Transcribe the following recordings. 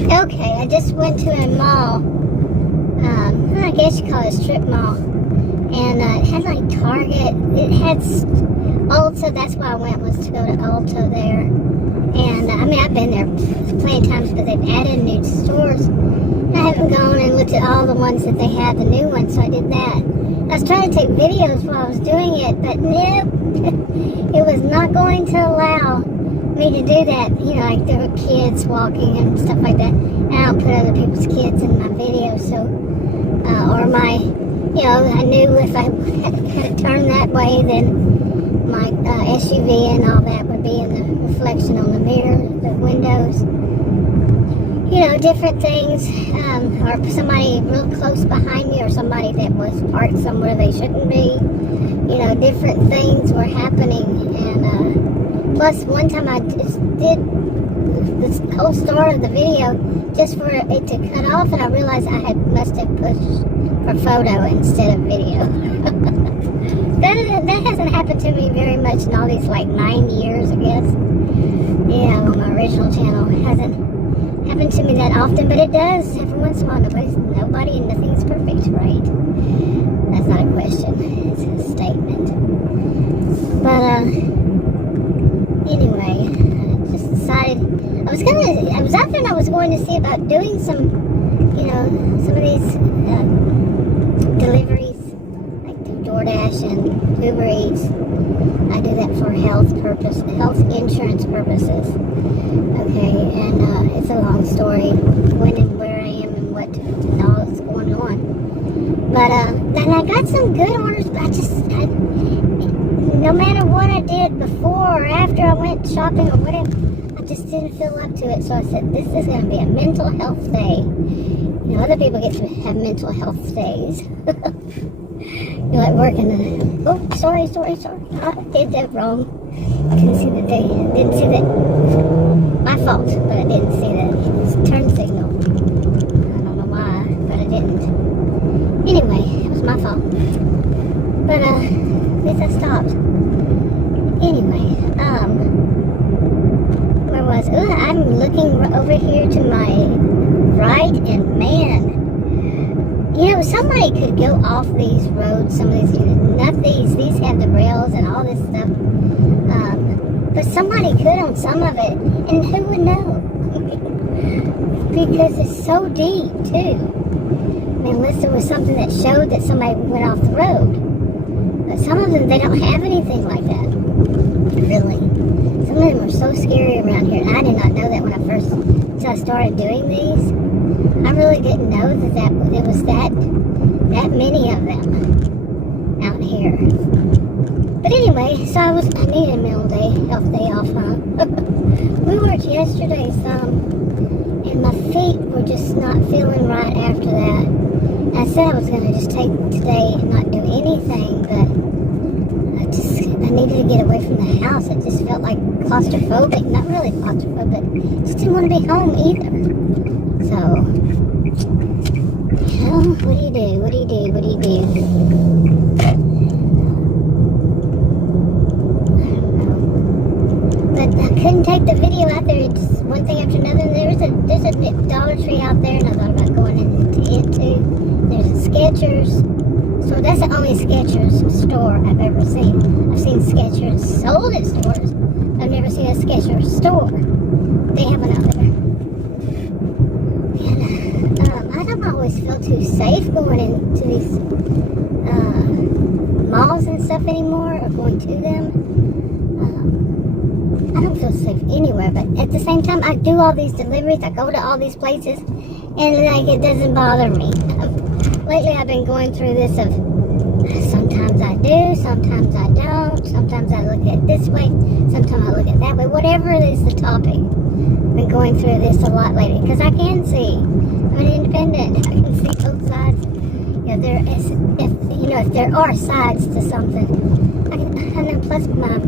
Okay, I just went to a mall. I guess you call it a strip mall. And it had like Target. It had Ulta. That's why I went, was to go to Ulta there. And I mean, I've been there plenty of times, but they've added new stores. And I haven't gone and looked at all the ones that they had, the new ones, so I did that. I was trying to take videos while I was doing it, but nope. It was not going to allow me to do that. You know, like there were kids walking and stuff like that. And I don't put other people's kids in my videos, so, or my, you know, I knew if I had to turn that way, then my SUV and all that would be in the reflection on the mirror, the windows. You know, different things, or somebody real close behind me, or somebody that was parked somewhere they shouldn't be. You know, different things were happening, and plus one time I just did this whole start of the video just for it to cut off, and I realized I must have pushed for photo instead of video. that hasn't happened to me very much in all these like 9 years, I guess. Yeah, on my original channel, it hasn't happened to me that often, but it does every once in a while. Nobody and nothing's perfect, right? That's not a question, it's a statement. But anyway, I just decided I was out there and I was going to see about doing some, you know, some of these deliveries, like DoorDash and Uber Eats. I do that for health insurance purposes. Okay, and it's a long story, when and where I am and what and all that's going on. But and I got some good orders, but no matter what I did before or after I went shopping or whatever, I just didn't feel up to it. So I said, this is going to be a mental health day. You know, other people get to have mental health days. You're like working and oh, sorry. I did that wrong. Didn't see that. My fault, but I didn't see that turn signal. I don't know why, but I didn't. Anyway, it was my fault. But at least I stopped. Anyway, where was? I'm looking over here to my right, and man, you know, somebody could go off these roads, some of these, not these have the rails and all this stuff, but somebody could on some of it, and who would know? Because it's so deep, too. I mean, unless there was something that showed that somebody went off the road. But some of them, they don't have anything like that, really. Some of them are so scary around here, and I did not know that when I started doing these. I really didn't know that it was that many of them out here. But anyway, so I need a health day off, huh? We worked yesterday some, and my feet were just not feeling right after that. And I said I was going to just take today and not do anything, but I needed to get away from the house. It just felt like claustrophobic. Not really claustrophobic, just didn't want to be home either. So, you know, what do you do? I don't know. But I couldn't take the video out there. It's one thing after another. There's a Dollar Tree out there, and I thought about going into it too. There's a Skechers. So that's the only Skechers store I've ever seen. I've seen Skechers sold at stores. I've never seen a Skechers store. They have one out there. I don't always feel too safe going into these malls and stuff anymore, or going to them. I don't feel safe anywhere, but at the same time, I do all these deliveries. I go to all these places, and like it doesn't bother me. Lately, I've been going through this of sometimes I do, sometimes I don't. Sometimes I look at it this way, sometimes I look at it that way. Whatever it is, the topic. I've been going through this a lot lately because I can see. I'm an independent. I can see both sides. You know, if there are sides to something, and then plus my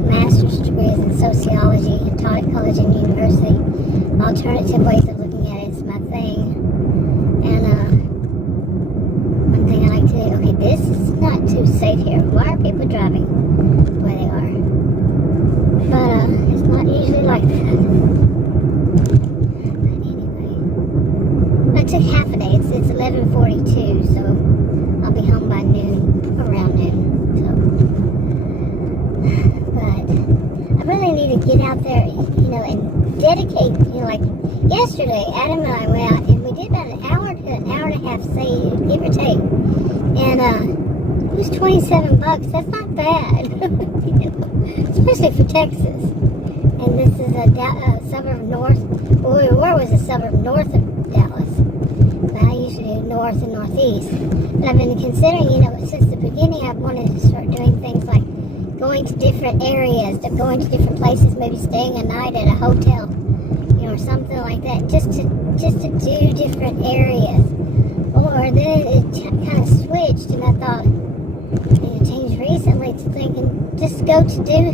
master's degree is in sociology and taught at college and university. Alternative ways of looking at it is my thing. And one thing I like to do, okay, this is not too safe here. Why are people driving the way they are? But it's not usually like that. You know, like yesterday, Adam and I went out and we did about an hour to an hour and a half, say, give or take. And it was $27. That's not bad, you know, especially for Texas. And this is a suburb north. Where we were was a suburb north of Dallas. But I usually do north and northeast. But I've been considering, you know, since the beginning, I've wanted to start doing things like going to different areas, going to different places, maybe staying a night at a hotel, you know, or something like that, just to do different areas. Or then it kind of switched, and I thought, you know, changed recently to thinking just go to do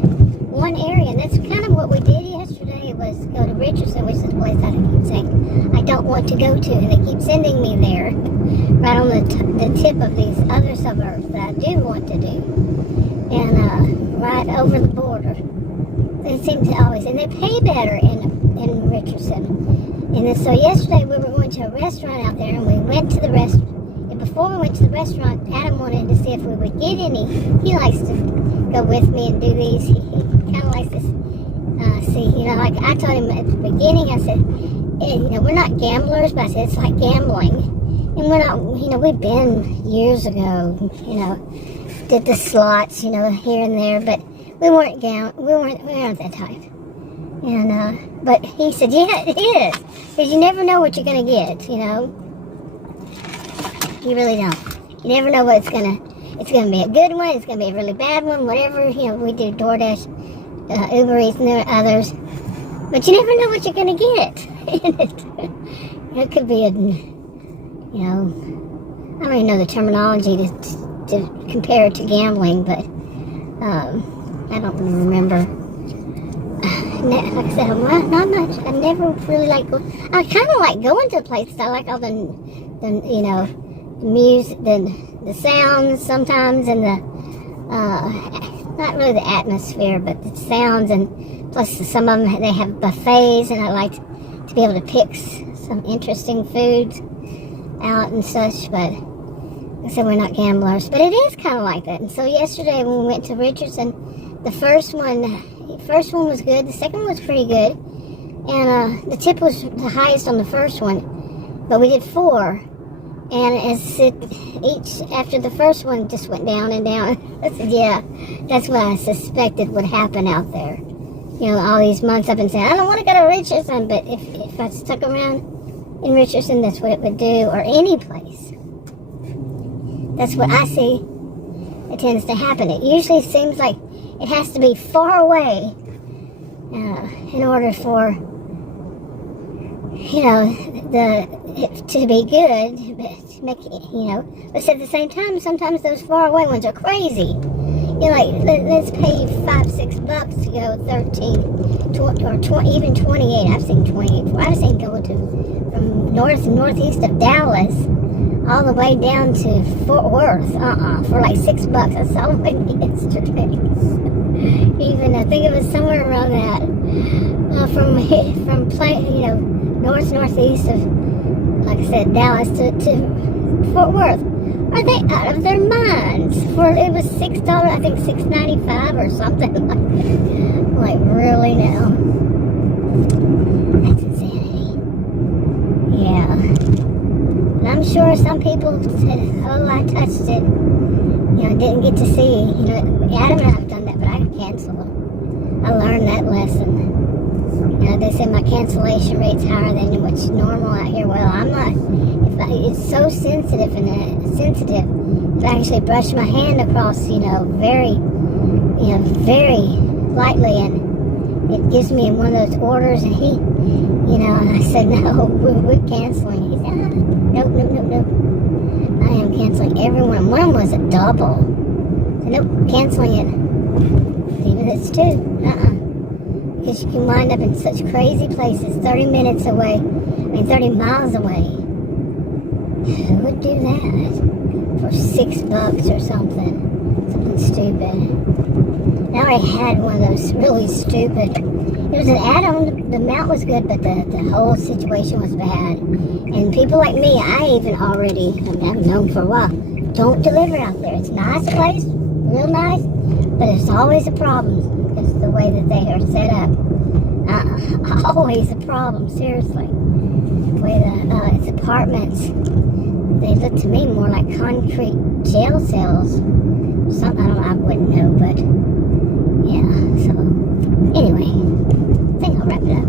one area, and that's kind of what we did yesterday. Was go to Richardson, which is a place I keep saying I don't want to go to, and they keep sending me there, right on the tip of these other suburbs that I do want to do, and right over the border. They seem to always, and they pay better in Richardson. And then, so yesterday we were going to a restaurant out there, and we went to the restaurant. And before we went to the restaurant, Adam wanted to see if we would get any. He likes to go with me and do these. He kind of likes to see, you know, like I told him at the beginning, I said, you know, we're not gamblers, but I said it's like gambling. And we're not, you know, we've been years ago, you know, did the slots, you know, here and there, but we weren't that type. And but he said, yeah, it is, because you never know what you're gonna get, you know. You really don't. You never know what it's gonna be a good one, it's gonna be a really bad one, whatever. You know, we do DoorDash, Uber Eats, and there are others, but you never know what you're gonna get. It could be a, you know, I don't even know the terminology to compare it to gambling, but I don't remember. Like I said, not much. I never really like going. I kind of like going to places. I like all the you know, music, the sounds sometimes, and the not really the atmosphere, but the sounds, and plus some of them they have buffets, and I like to be able to pick some interesting foods out and such. But like I said, we're not gamblers, but it is kind of like that. And so yesterday when we went to Richardson, the first one was good. The second one was pretty good, and the tip was the highest on the first one. But we did 4, and each after the first one just went down and down. I said, yeah, that's what I suspected would happen out there. You know, all these months I've been saying I don't want to go to Richardson, but if I stuck around in Richardson, that's what it would do, or any place. That's what I see. It tends to happen. It usually seems like it has to be far away in order for, you know, to be good. But make it, you know. But at the same time, sometimes those far away ones are crazy. You know, like let's pay you $5-6 to go 13, 20, or 20, even 28. I've seen 28. I've seen go from north and northeast of Dallas all the way down to Fort Worth, for like $6. I saw one yesterday. Even I think it was somewhere around that, from you know, northeast of, like I said, Dallas to Fort Worth. Are they out of their minds? It was $6, I think $6.95 or something like that. Like, really now? That's insanity. Yeah. And I'm sure some people said, oh, I touched it. You know, didn't get to see. You know, Adam and I have done that, but I canceled. I learned that lesson. You know, they say my cancellation rate's higher than what's normal out here. Well, I'm not. It's so sensitive that I actually brush my hand across, you know, very lightly, and it gives me one of those orders, and he, you know, and I said, no, we're canceling. He said, nope. I am canceling everyone. One was a double. I said, nope, canceling it. Even if it's 2, because you can wind up in such crazy places, 30 minutes away, 30 miles away. Who would do that for $6 or something stupid? I already had one of those really stupid. It was an add-on. The amount was good, but the whole situation was bad. And people like me, I've known for a while, don't deliver out there. It's a nice place, real nice, but it's always a problem because of the way that they are set up. Always a problem, seriously. With its apartments, they look to me more like concrete jail cells. Something, I don't know, I wouldn't know, but yeah, so anyway, I think I'll wrap it up.